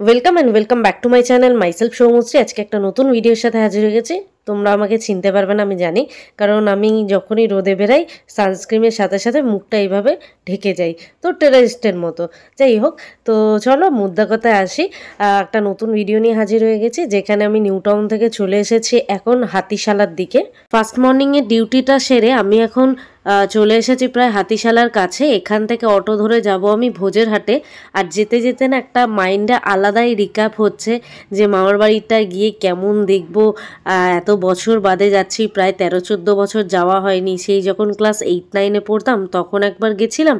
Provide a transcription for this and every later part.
Welcome and welcome back to my channel myself Soumashree. আজকে একটা নতুন ভিডিওর সাথে হাজির হয়ে গেছি। তোমরা আমাকে চিনতে পারবে না আমি জানি, কারণ আমি যখনই রোদে বেরাই সানস্ক্রিনের সাথে সাথে মুখটা এইভাবে ঢেকে যাই, তো টেররিস্টের মতো। যাই হোক, তো চলো মুদ্রা কথায় আসি। একটা নতুন ভিডিও নিয়ে হাজির হয়ে গেছি, যেখানে আমি নিউ টাউন থেকে চলে এসেছি এখন হাতিশালার দিকে। ফার্স্ট মর্নিংয়ের ডিউটিটা সেরে আমি এখন চলে এসেছি প্রায় হাতিশালার কাছে। এখান থেকে অটো ধরে যাব আমি ভোজের হাটে। আর যেতে যেতে না একটা মাইন্ডে আলাদাই রিক্যাপ হচ্ছে যে মামার বাড়িটা গিয়ে কেমন দেখবো। এত বছর বাদে যাচ্ছি, প্রায় 13-14 বছর যাওয়া হয়নি। সেই যখন ক্লাস 8-9-এ পড়তাম তখন একবার গেছিলাম,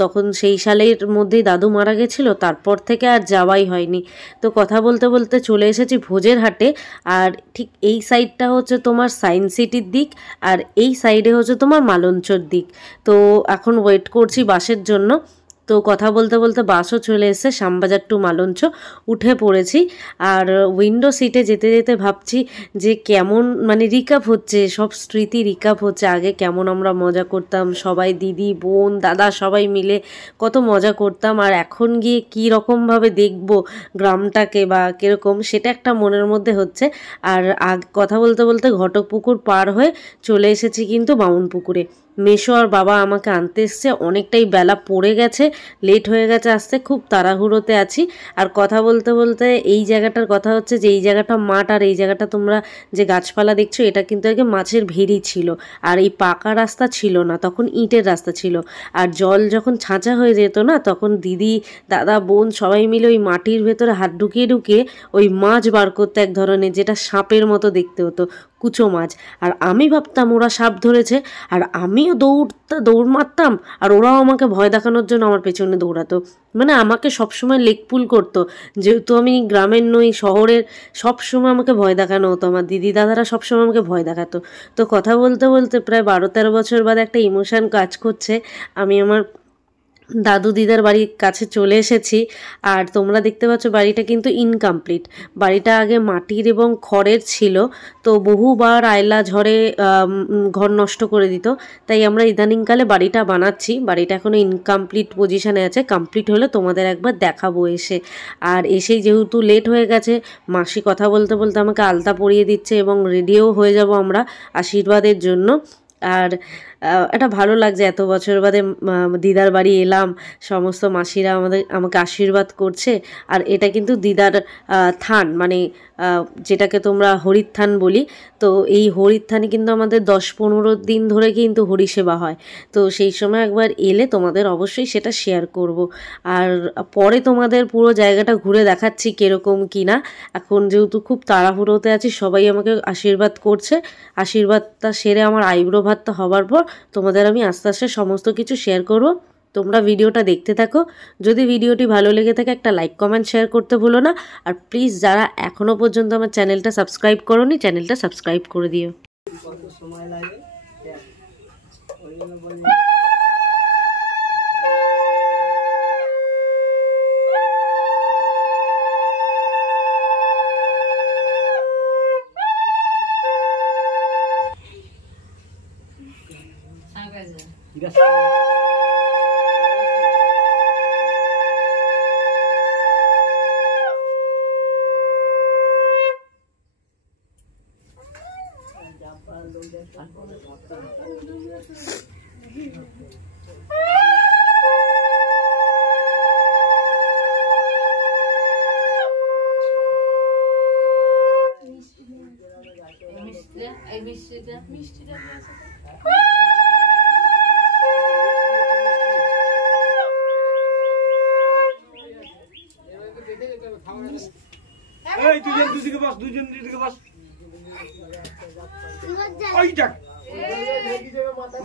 তখন সেই সালের মধ্যেই দাদু মারা গেছিলো, তারপর থেকে আর যাওয়াই হয়নি। তো কথা বলতে বলতে চলে এসেছি ভোজের হাটে। আর ঠিক এই সাইডটা হচ্ছে তোমার সায়েন্স সিটির দিক, আর এই সাইডে হচ্ছে তোমার মালঞ্চর দিক। তো এখন ওয়েট করছি বাসের জন্য। তো কথা বলতে বলতে বাসও চলে এসেছে, শ্যামবাজার টু মালঞ্চ উঠে পড়েছি। আর উইন্ডো সিটে যেতে যেতে ভাবছি যে কেমন মানে রিক্যাপ হচ্ছে, সব স্মৃতি রিক্যাপ হচ্ছে। আগে কেমন আমরা মজা করতাম সবাই, দিদি বোন দাদা সবাই মিলে কত মজা করতাম, আর এখন গিয়ে কী রকমভাবে দেখবো গ্রামটাকে বা কীরকম, সেটা একটা মনের মধ্যে হচ্ছে। আর কথা বলতে বলতে ঘটকপুকুর পার হয়ে চলে এসেছি কিন্তু বামুনপুকুরে। মেসো আর বাবা আমাকে আনতে এসছে, অনেকটাই বেলা পড়ে গেছে, লেট হয়ে গেছে আসতে, খুব তাড়াহুড়োতে আছি। আর কথা বলতে বলতে এই জায়গাটার কথা হচ্ছে যে এই জায়গাটা মাঠ, আর এই জায়গাটা তোমরা যে গাছপালা দেখছো এটা কিন্তু আগে মাছের ভেড়ি ছিল। আর এই পাকা রাস্তা ছিল না, তখন ইটের রাস্তা ছিল। আর জল যখন ছাঁচা হয়ে যেত না, তখন দিদি দাদা বোন সবাই মিলে ওই মাটির ভেতরে হাত ঢুকিয়ে ঢুকিয়ে ওই মাছ বার করতে, এক ধরনের যেটা সাপের মতো দেখতে হতো, কুচো মাছ। আর আমি ভাবতাম ওরা সাপ ধরেছে, আর আমিও দৌড় মারতাম, আর ওরাও আমাকে ভয় দেখানোর জন্য আমার পেছনে দৌড়াতো। মানে আমাকে সবসময় লেগ পুল করতো, যেহেতু আমি গ্রামের নই শহরের, সবসময় আমাকে ভয় দেখানো হতো। আমার দিদি দাদারা সবসময় আমাকে ভয় দেখাতো। তো কথা বলতে বলতে প্রায় 12-13 বছর বাদে একটা ইমোশন কাজ করছে। আমি আমার দাদু দিদার বাড়ির কাছে চলে এসেছি। আর তোমরা দেখতে পাচ্ছ বাড়িটা কিন্তু ইনকমপ্লিট। বাড়িটা আগে মাটির এবং খড়ের ছিল, তো বহুবার আয়লা ঝড়ে ঘর নষ্ট করে দিত। তাই আমরা ইদানিংকালে বাড়িটা বানাচ্ছি। বাড়িটা এখনও ইনকমপ্লিট পজিশানে আছে, কমপ্লিট হলে তোমাদের একবার দেখাবো এসে। আর এসেই যেহেতু লেট হয়ে গেছে, মাসি কথা বলতে বলতে আমাকে আলতা পরিয়ে দিচ্ছে এবং রেডিও হয়ে যাব আমরা আশীর্বাদের জন্য। আর এটা ভালো লাগছে, এত বছর বাদে দিদার বাড়ি এলাম, সমস্ত মাসিরা আমাকে আশীর্বাদ করছে। আর এটা কিন্তু দিদার থান, মানে যেটাকে তোমরা হরিত্থান বলি। তো এই হরিত্থানে কিন্তু আমাদের 10-15 দিন ধরে কিন্তু হরিসেবা হয়। তো সেই সময় একবার এলে তোমাদের অবশ্যই সেটা শেয়ার করব। আর পরে তোমাদের পুরো জায়গাটা ঘুরে দেখাচ্ছি কীরকম কী না। এখন যেহেতু খুব তাড়াহুড়োতে আছি, সবাই আমাকে আশীর্বাদ করছে। আশীর্বাদটা সেরে আমার আইব্রো ভাতটা হবার পর তোমাদের আমি আস্তে আস্তে সমস্ত কিছু শেয়ার করব। তোমরা ভিডিওটা দেখতে থাকো। যদি ভিডিওটি ভালো লেগে থাকে একটা লাইক কমেন্ট শেয়ার করতে ভুলো না। আর প্লিজ যারা এখনও পর্যন্ত আমার চ্যানেলটা সাবস্ক্রাইব করোনি, চ্যানেলটা সাবস্ক্রাইব করে দিও।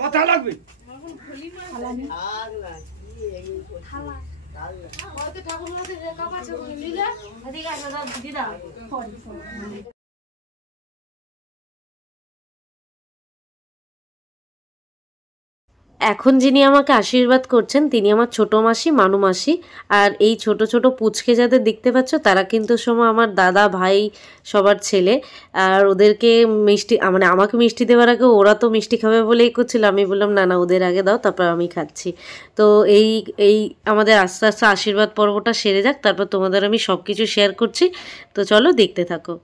মাথা লাগবে এখন যিনি আমাকে আশীর্বাদ করছেন তিনি আমার ছোট মাসি, মানু মাসি। আর এই ছোট ছোট পুচকে যাদের দেখতে পাচ্ছ তারা কিন্তু সময় আমার দাদা ভাই সবার ছেলে। আর ওদেরকে মিষ্টি মানে আমাকে মিষ্টি দেওয়ার আগে ওরা তো মিষ্টি খাবে বলেই করছিল, আমি বললাম না না ওদের আগে দাও তারপর আমি খাচ্ছি। তো এই এই আমাদের আস্তে আস্তে আশীর্বাদ পর্বটা সেরে যাক, তারপর তোমাদের আমি সব কিছু শেয়ার করছি। তো চলো দেখতে থাকো।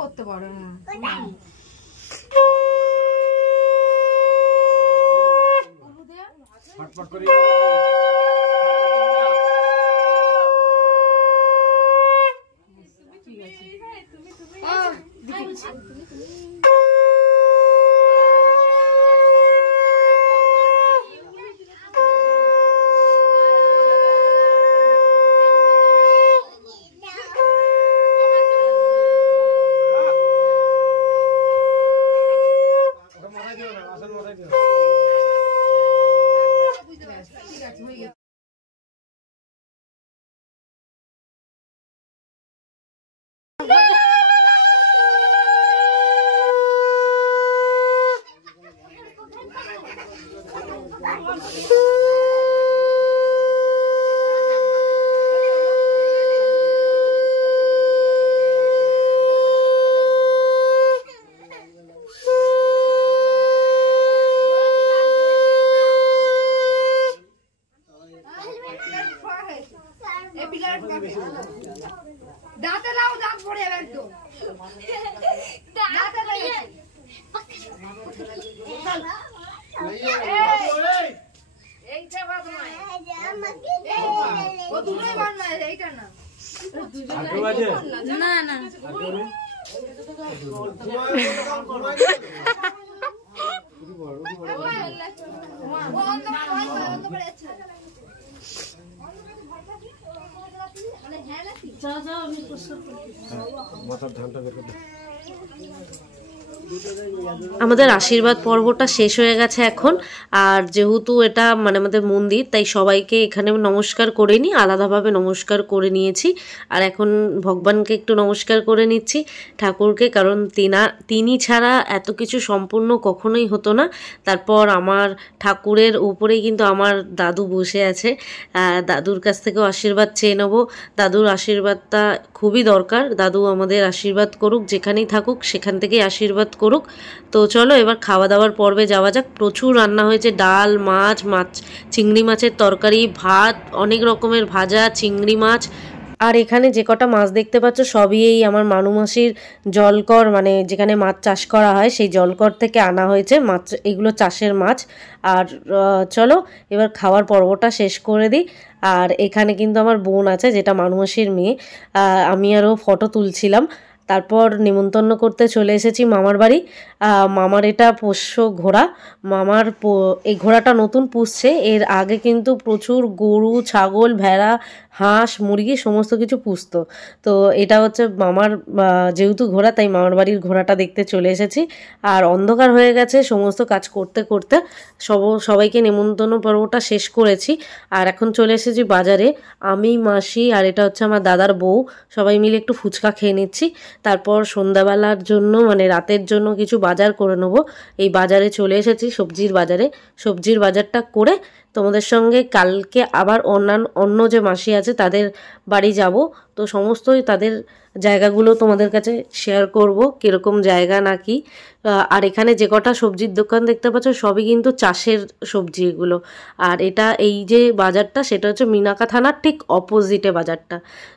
করতে পারো দাঁতে লাও, দাঁত পড়ে যাবে একদম। দাঁতে লেগে এইটা বাদ নয়, ও দুটোই বাদ নয়, এইটা না না না আমাদের আশীর্বাদ পর্বটা শেষ হয়ে গেছে এখন। আর যেহেতু এটা মানে আমাদের মন্দির, তাই সবাইকে এখানে নমস্কার করে নিই, আলাদাভাবে নমস্কার করে নিয়েছি। আর এখন ভগবানকে একটু নমস্কার করে নিচ্ছি, ঠাকুরকে, কারণ তিনি ছাড়া এত কিছু সম্পূর্ণ কখনোই হতো না। তারপর আমার ঠাকুরের উপরেই কিন্তু আমার দাদু বসে আছে, দাদুর কাছ থেকেও আশীর্বাদ চেয়ে নেবো। দাদুর আশীর্বাদটা খুবই দরকার, দাদু আমাদের আশীর্বাদ করুক, যেখানেই থাকুক সেখান থেকেই আশীর্বাদ করুক। তো চলো এবার খাওয়া দাওয়ার পর্বে যাওয়া যাক। প্রচুর রান্না হয়েছে, ডাল, মাছ, চিংড়ি মাছের তরকারি, ভাত, অনেক রকমের ভাজা, চিংড়ি মাছ। আর এখানে যে কটা মাছ দেখতে পাচ্ছ সবই এই আমার মানু মাসির জলকর, মানে যেখানে মাছ চাষ করা হয় সেই জলকর থেকে আনা হয়েছে মাছ, এগুলো চাষের মাছ। আর চলো এবার খাওয়ার পর্বটা শেষ করে দিই। আর এখানে কিন্তু আমার বোন আছে, যেটা মানু মাসির মেয়ে, আমি আরও ফটো তুলছিলাম। তারপর নিমন্ত্রণ করতে চলে এসেছি মামার বাড়ি। মামার এটা পোষ্য ঘোড়া, মামার এই ঘোড়াটা নতুন পুষছে, এর আগে কিন্তু প্রচুর গরু, ছাগল, ভেড়া, হাঁস, মুরগি সমস্ত কিছু পুষতো। তো এটা হচ্ছে মামার যেহেতু ঘোড়া, তাই মামার বাড়ির ঘোড়াটা দেখতে চলে এসেছি। আর অন্ধকার হয়ে গেছে, সমস্ত কাজ করতে করতে সবাইকে নিমন্ত্রণ পর্বটা শেষ করেছি। আর এখন চলে এসেছি বাজারে, আমি, মাসি আর এটা হচ্ছে আমার দাদার বউ, সবাই মিলে একটু ফুচকা খেয়ে নিচ্ছি। তারপর সন্ধ্যাবেলার জন্য মানে রাতের জন্য কিছু বাজার করে নেবো। এই বাজারে চলে এসেছি, সবজির বাজারে। সবজির বাজারটা করে তোমাদের সঙ্গে কালকে আবার অন্য যে মাসি আছে তাদের বাড়ি যাব। তো সমস্তই তাদের জায়গাগুলো তোমাদের কাছে শেয়ার করব, কীরকম জায়গা নাকি। আর এখানে যে কটা সবজির দোকান দেখতে পাচ্ছ সবই কিন্তু চাষের সবজি এগুলো। আর এটা এই যে বাজারটা সেটা হচ্ছে মিনাকা থানার ঠিক অপোজিটে বাজারটা।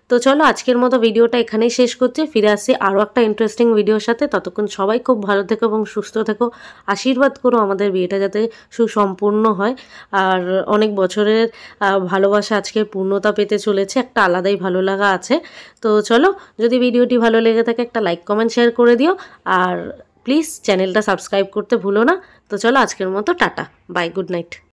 তো চলো আজকের মতো ভিডিওটা এখানেই শেষ করছি, ফিরে আসছি আরও একটা ইন্টারেস্টিং ভিডিওর সাথে। ততক্ষণ সবাই খুব ভালো থেকো এবং সুস্থ থেকো, আশীর্বাদ করো আমাদের বিয়েটা যাতে সুসম্পূর্ণ হয়। আর অনেক বছরের ভালোবাসা আজকে পূর্ণতা পেতে চলেছে, একটা আলাদাই ভালো লাগা আছে। তো চলো, যদি ভিডিওটি ভালো লেগে থাকে একটা লাইক কমেন্ট শেয়ার করে দিও, আর প্লিজ চ্যানেলটা সাবস্ক্রাইব করতে ভুলো না। তো চলো আজকের মতো টাটা, বাই, গুড নাইট।